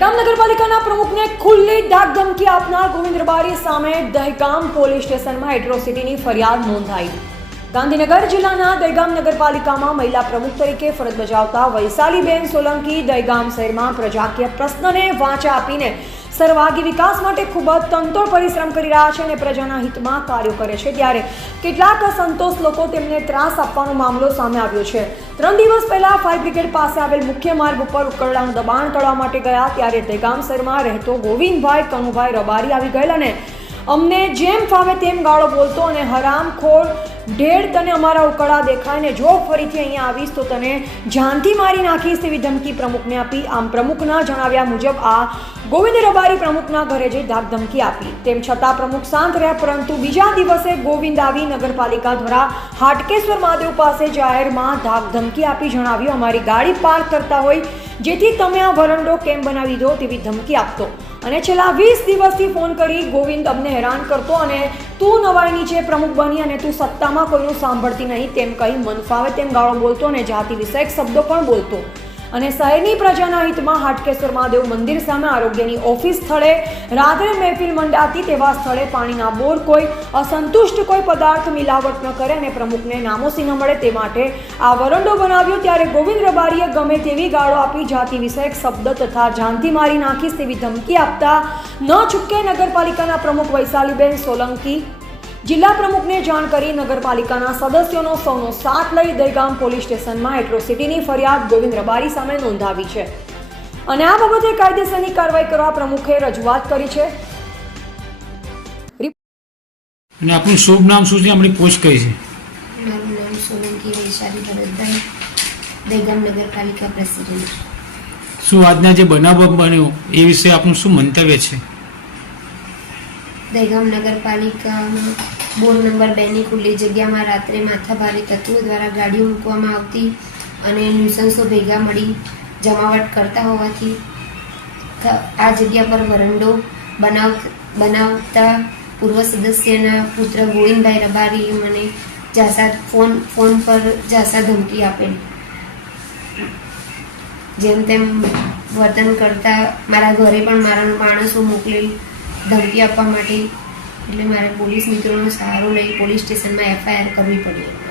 ગામ નગરપાલિકાના પ્રમુખને ખુલ્લી ડાક ધમકી આપનાર ગોવિંદ રબારી સામે દહેગામ પોલીસ સ્ટેશનમાં એટ્રોસિટીની ફરિયાદ નોંધાઈ. ગાંધીનગર જિલ્લાના દહેગામ નગરપાલિકામાં મહિલા પ્રમુખ તરીકે ફરજ બજાવતા વૈશાલીબેન સોલંકી દહેગામ શહેરમાં પ્રજાકીય પ્રશ્નને વાંચા આપીને સર્વાગી વિકાસ માટે ખૂબ જ તંતોડ પરિશ્રમ કરી રહ્યા છે અને પ્રજાના હિતમાં કાર્યો કરે છે. ત્યારે કેટલાક અસંતોષ લોકો તેમને ત્રાસ આપવાનો મામલો સામે આવ્યો છે. ત્રણ દિવસ પહેલા ફાયર બ્રિગેડ પાસે આવેલ મુખ્ય માર્ગ ઉપર ઉકરડાનું દબાણ કરવા માટે ગયા. ત્યારે દહેગામ શહેરમાં રહેતો ગોવિંદભાઈ કનુભાઈ રબારી આવી ગયેલ અને અમને જેમ ફાવે તેમ ગાળો બોલતો અને હરામખોર ઢેડ તને અમારા ઉકળા દેખાય ને જો ફરીથી અહીંયા આવીશ તો તને જાનથી મારી નાખીશ તેવી ધમકી પ્રમુખને આપી આમ પ્રમુખના જણાવ્યા મુજબ આ ગોવિંદ રબારી પ્રમુખના ઘરે જઈ ધાકધમકી આપી. તેમ છતાં પ્રમુખ શાંત રહ્યા, પરંતુ બીજા દિવસે ગોવિંદ આવી નગરપાલિકા દ્વારા હાટકેશ્વર મહાદેવ પાસે જાહેરમાં ધાકધમકી આપી જણાવ્યું, અમારી ગાડી પાર્ક કરતા હોય, જેથી તમે આ વરંડો કેમ બનાવી દો તેવી ધમકી આપતો. અને છેલ્લા વીસ દિવસથી ફોન કરી ગોવિંદ અમને હેરાન કરતો અને, તું નવાઈ નીચે પ્રમુખ બની અને તું સત્તામાં કોઈનું સાંભળતી નહીં, તેમ કહી મન ફાવે તેમ ગાળો બોલતો અને જાતિ વિષયક શબ્દો પણ બોલતો. અને શહેરની પ્રજાના હિતમાં હાટકેશ્વર મહાદેવ મંદિર સામે આરોગ્યની ઓફિસ સ્થળે રાત્રે મહેફિલ મંડાતી તેવા સ્થળે પાણીના બોર કોઈ અસંતુષ્ટ કોઈ પદાર્થ મિલાવટ ન કરે અને પ્રમુખને નામોસી ન મળે તે માટે આ વરંડો બનાવ્યો ત્યારે ગોવિંદ રબારીએ ગમે તેવી ગાળો આપી જાતિ વિષયક શબ્દ તથા જાનથી મારી નાખીશ તેવી ધમકી આપતા ન છૂટકે નગરપાલિકાના પ્રમુખ વૈશાલીબેન સોલંકી જિલ્લા પ્રમુખને જાણ કરી નગરપાલિકાના સદસ્યોનો સૌનો સાથ લઈ દહેગામ પોલીસ સ્ટેશનમાં એટ્રોસિટીની ફરિયાદ ગોવિંદ રબારી સામે નોંધાવી છે. અને આ બાબતે કાયદેસરની કાર્યવાહી કરવા પ્રમુખે રજૂઆત કરી છે. અને આપનું શુભ નામ શું છે? આપણી પોસ્ટ કઈ છે? મારું નામ સોલંકી વૈશાલી ભરતભાઈ દહેગામ નગરપાલિકા પ્રેસિડેન્ટ. શું આજના જે બનાવ બન્યો એ વિશે આપનું શું મંતવ્ય છે? દહેગામ નગરપાલિકામાં બોર નંબર બેની ખુલ્લી જગ્યામાં રાત્રે માથાભારે તત્વો દ્વારા ગાડીઓ મૂકવામાં આવતી અને ન્યુસન્સો ભેગા મળી જમાવટ કરતા હોવાથી આ જગ્યા પર વરંડો બનાવ બનાવતા પૂર્વ સદસ્યના પુત્ર ગોવિંદભાઈ રબારીએ મને જાસા ફોન ફોન પર જાસા ધમકી આપેલ. જેમ તેમ વર્તન કરતા મારા ઘરે પણ મારા માણસો મોકલેલ ધમકી આપવા માટે એટલે મારે પોલીસ મિત્રોનો સહારો લઈ પોલીસ સ્ટેશનમાં એફઆઈઆર કરવી પડી.